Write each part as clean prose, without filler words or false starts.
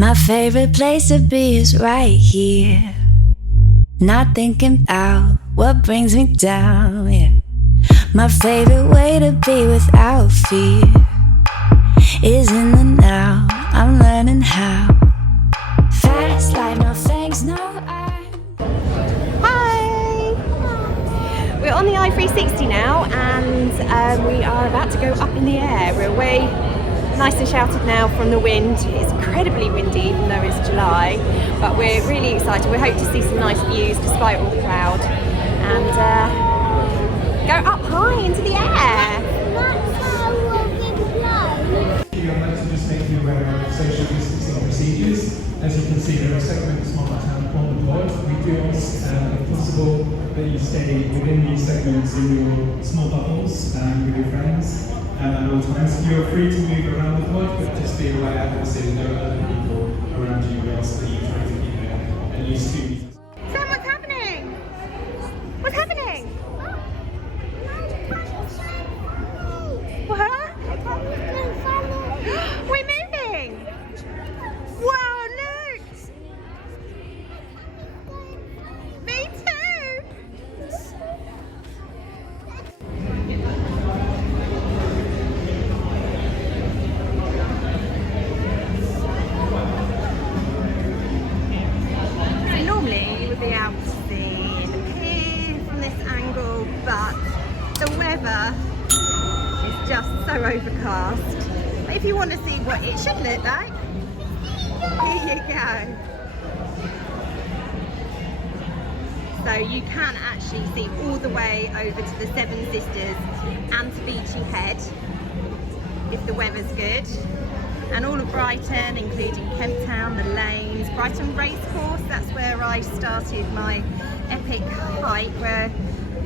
My favorite place to be is right here. Not thinking about what brings me down, yeah. My favorite way to be without fear is in the now. I'm learning how. Fast life, no thanks, no I. Hi! We're on the i360 now, and we are about to go up in the air. We're away, nice and sheltered now from the wind. It's incredibly windy, even though it's July, but we're really excited. We hope to see some nice views despite all the cloud, and go up high into the air. That's how we fly. I'd like to just make you aware of social distancing procedures. As you can see, there are segments marked out on the pod. We do ask, if possible, that you stay within these segments in your small bubbles with your friends at all times. You're free to move around the pod, but just be aware that there are other people around you. We ask that you try to keep it at least 2 meters. Sam, what's happening? What's happening? What? We're moving! Wow, look! Me too! So normally you would be able to see the pier from this angle, but the weather is just so overcast. But if you want to see what it should look like, here you go. So you can actually see all the way over to the Seven Sisters and to Beachy Head if the weather's good, and all of Brighton, including Kemp Town, the lanes, Brighton Racecourse. That's where I started my epic hike, where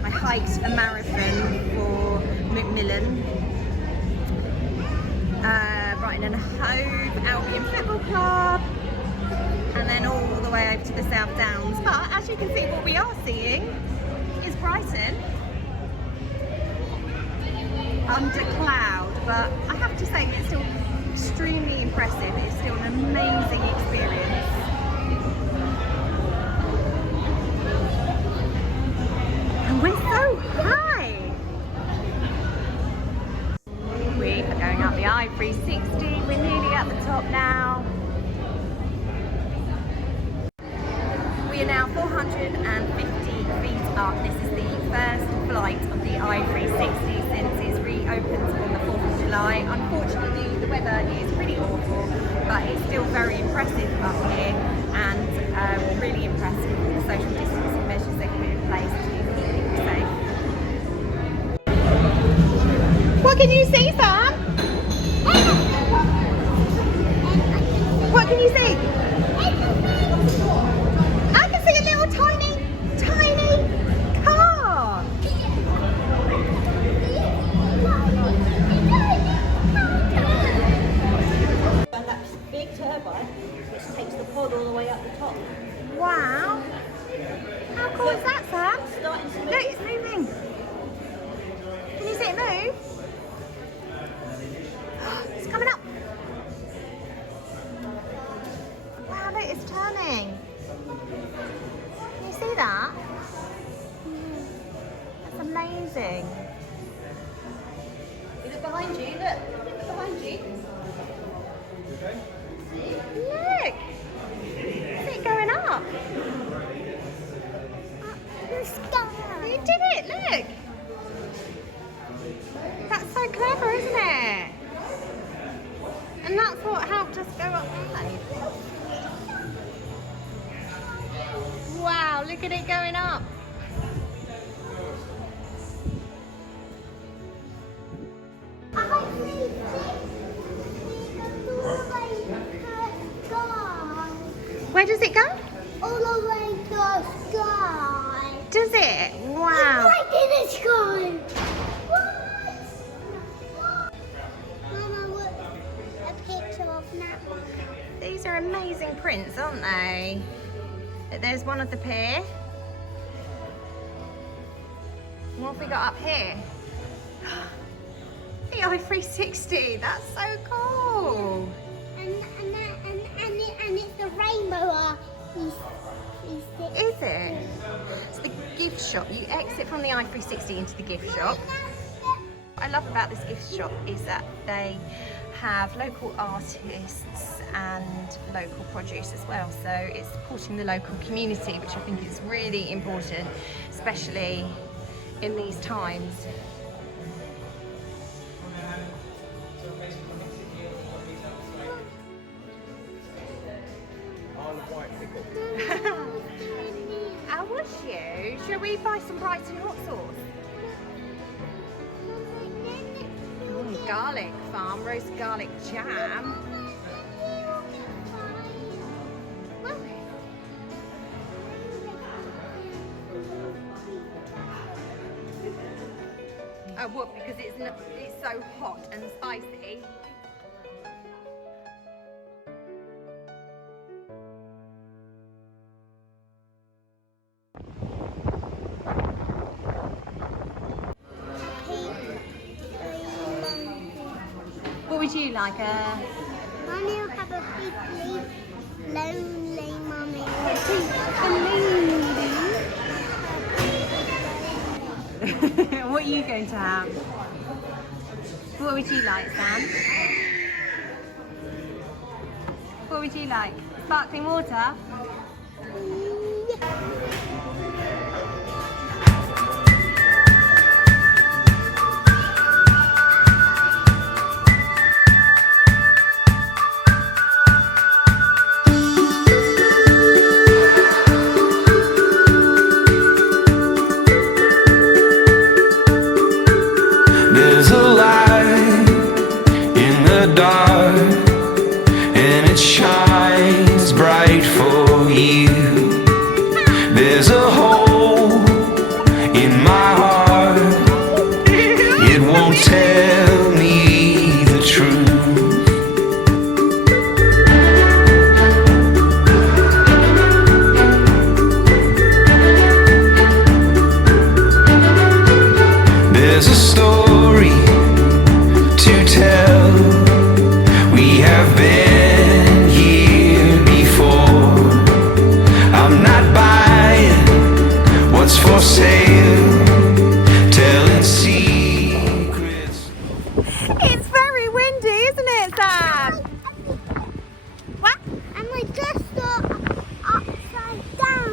I hiked a marathon for Macmillan. Brighton and Hove, Albion Football Club, and then all the way over to the South Downs. But as you can see, what we are seeing is Brighton under cloud. But I have to say, it's still extremely impressive. It's still an amazing experience. And we're so high. We are going up the i360. We're nearly at the top now. We are now 450 feet up. This is the first flight of the i360 since it's reopened on the 4th of July. Unfortunately, the weather is pretty awful, but it's still very impressive up here, and we're really impressed with the social distancing measures they've put in place to keep people safe. What can you see, Sam? What can you see? I can see a little tiny car. And that big turbine which takes the pod all the way up the top. Wow. How cool is that, Sam? Starting to move. Look, it's moving. Can you see it move? It's coming up. Wow, look, it's turning. Can you see that? That's amazing. You look behind you, look. Look behind you. Look! Is it going up? You did it, look! That's so clever, isn't it? And that's what helped us go up high. Wow, look at it going up. Where does it go? All the way to the sky. Does it? Wow. Right in the sky. What? Mama, look, a picture of that. These are amazing prints, aren't they? There's one of the pier. What have we got up here? The i360, that's so cool. And gift shop. You exit from the i360 into the gift shop. What I love about this gift shop is that they have local artists and local produce as well, so it's supporting the local community, which I think is really important, especially in these times. How was you? Shall we buy some Brighton hot sauce? Garlic farm, roast garlic jam. Oh, what? Because it's so hot and spicy. What would you like? Mummy will have a big lonely mummy. What are you going to have? What would you like, Sam? What would you like? Sparkling water? There's a light in the dark, and it shines bright for you. There's a hole in my heart, it won't tell me the truth. There's a story to tell. We have been here before. I'm not buying what's for sale, telling secrets. It's very windy, isn't it, Sam? What? And my dress got upside down.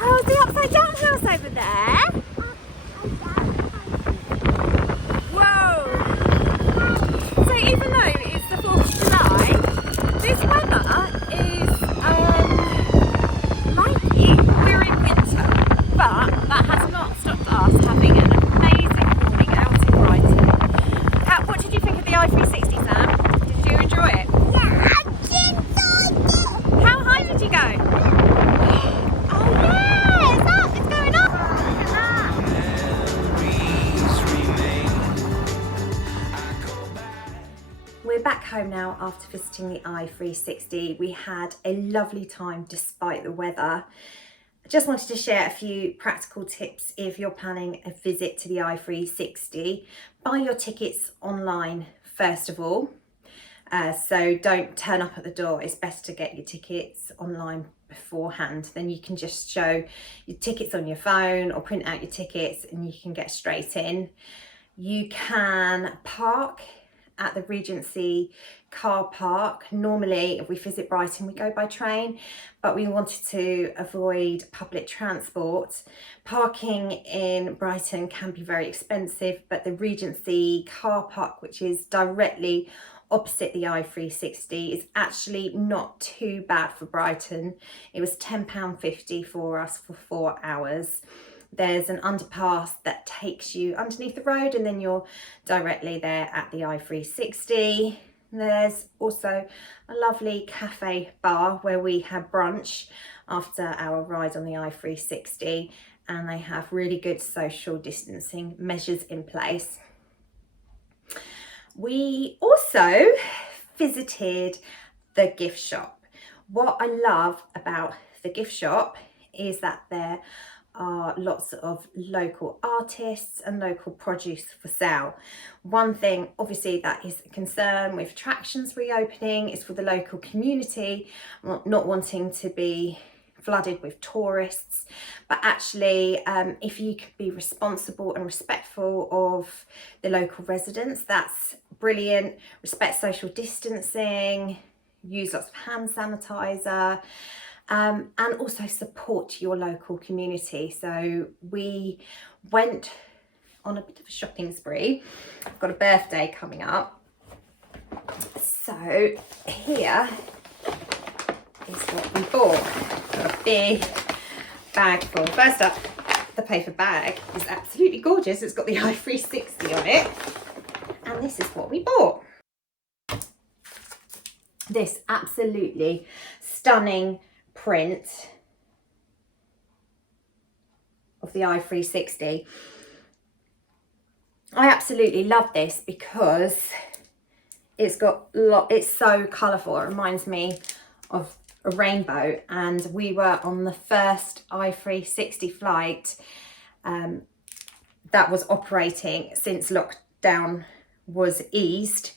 Oh, the upside down house over there? Whoa! So even though it's the 4th of July, this weather is we're in winter, but that has not stopped us having an amazing morning out in Brighton. What did you think of the i360, Sam? Did you enjoy it? Yeah, I enjoyed it. How high did you go? Oh yeah, it's up, it's going up. Look at that. We're back home now after visiting the i360. We had a lovely time despite the weather. I just wanted to share a few practical tips if you're planning a visit to the i360. Buy your tickets online first of all. So don't turn up at the door. It's best to get your tickets online beforehand. Then you can just show your tickets on your phone or print out your tickets and you can get straight in. You can park at the Regency car park. Normally, if we visit Brighton, we go by train, but we wanted to avoid public transport. Parking in Brighton can be very expensive, but the Regency car park, which is directly opposite the i360, is actually not too bad for Brighton. It was £10.50 for us for 4 hours. There's an underpass that takes you underneath the road and then you're directly there at the i360. There's also a lovely cafe bar where we had brunch after our ride on the i360, and they have really good social distancing measures in place. We also visited the gift shop. What I love about the gift shop is that there are lots of local artists and local produce for sale. One thing obviously that is a concern with attractions reopening is for the local community not wanting to be flooded with tourists. But actually, if you could be responsible and respectful of the local residents, that's brilliant. Respect social distancing, use lots of hand sanitizer, and also support your local community. So we went on a bit of a shopping spree. I've got a birthday coming up. So here is what we bought. Got a big bag full. First up, the paper bag is absolutely gorgeous. It's got the i360 on it. And this is what we bought. This absolutely stunning print of the i360. I absolutely love this because it's so colourful. It reminds me of a rainbow, and we were on the first i360 flight that was operating since lockdown was eased.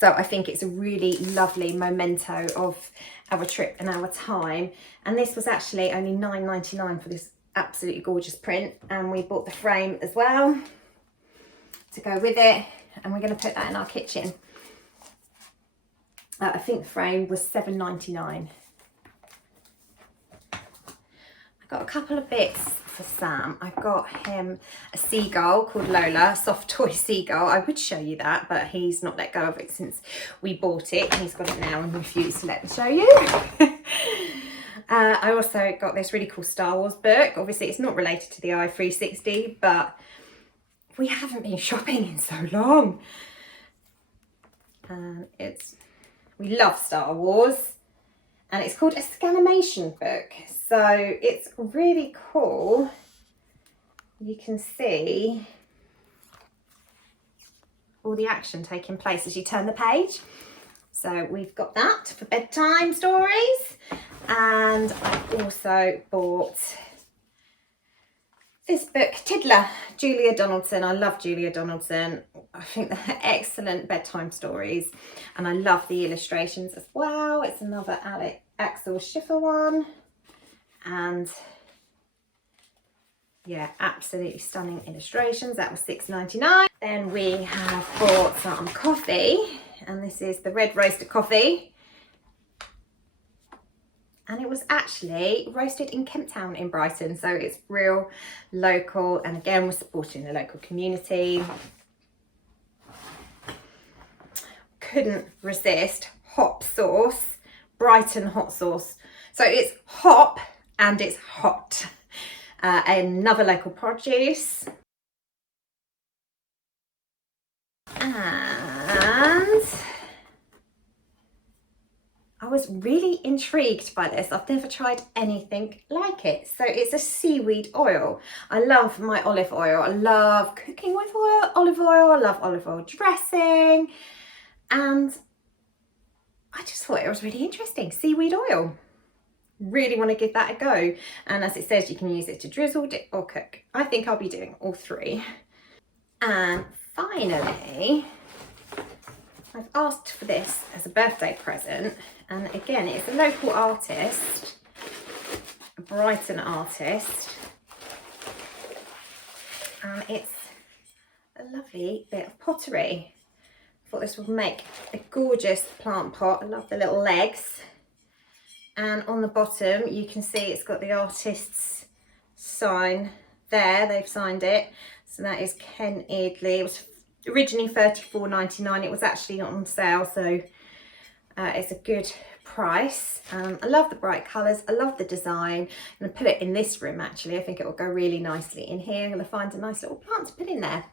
So I think it's a really lovely memento of our trip and our time. And this was actually only £9.99 for this absolutely gorgeous print. And we bought the frame as well to go with it. And we're going to put that in our kitchen. I think the frame was £7.99. I got a couple of bits for Sam. I've got him a seagull called Lola, a soft toy seagull. I would show you that, but he's not let go of it since we bought it. He's got it now and refused to let me show you. I also got this really cool Star Wars book. Obviously, it's not related to the i360, but we haven't been shopping in so long. We love Star Wars, and it's called a Scanimation book. So it's really cool. You can see all the action taking place as you turn the page. So we've got that for bedtime stories. And I also bought this book, Tiddler, Julia Donaldson. I love Julia Donaldson. I think they're excellent bedtime stories. And I love the illustrations as well. It's another Axel Schiffer one. And yeah, absolutely stunning illustrations. That was £6.99. Then we have bought some coffee. And this is the red roaster coffee. And it was actually roasted in Kemp Town in Brighton. So it's real local. And again, we're supporting the local community. Couldn't resist hop sauce, Brighton hot sauce. So it's hop and it's hot. Another local produce. And I was really intrigued by this. I've never tried anything like it. So it's a seaweed oil. I love my olive oil. I love cooking with olive oil. I love olive oil dressing. And I just thought it was really interesting. Seaweed oil. Really want to give that a go. And as it says, you can use it to drizzle, dip or cook. I think I'll be doing all three. And finally, I've asked for this as a birthday present. And again, it's a local artist, a Brighton artist. And it's a lovely bit of pottery. I thought this would make a gorgeous plant pot. I love the little legs. And on the bottom, you can see it's got the artist's sign there. They've signed it. So that is Ken Eardley. It was originally £34.99. It was actually on sale, so it's a good price. I love the bright colours. I love the design. I'm going to put it in this room, actually. I think it will go really nicely in here. I'm going to find a nice little plant to put in there.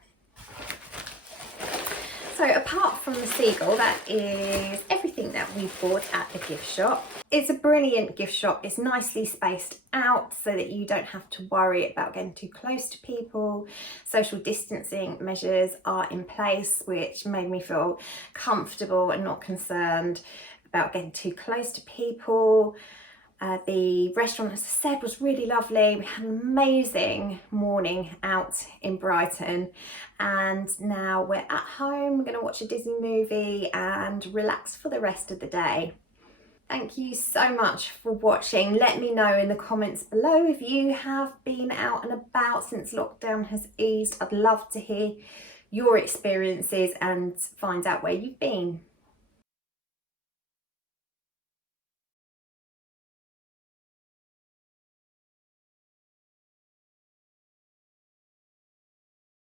So apart from the seagull, that is everything that we bought at the gift shop. It's a brilliant gift shop. It's nicely spaced out so that you don't have to worry about getting too close to people. Social distancing measures are in place, which made me feel comfortable and not concerned about getting too close to people. The restaurant, as I said, was really lovely. We had an amazing morning out in Brighton, and now we're at home. We're going to watch a Disney movie and relax for the rest of the day. Thank you so much for watching. Let me know in the comments below if you have been out and about since lockdown has eased. I'd love to hear your experiences and find out where you've been.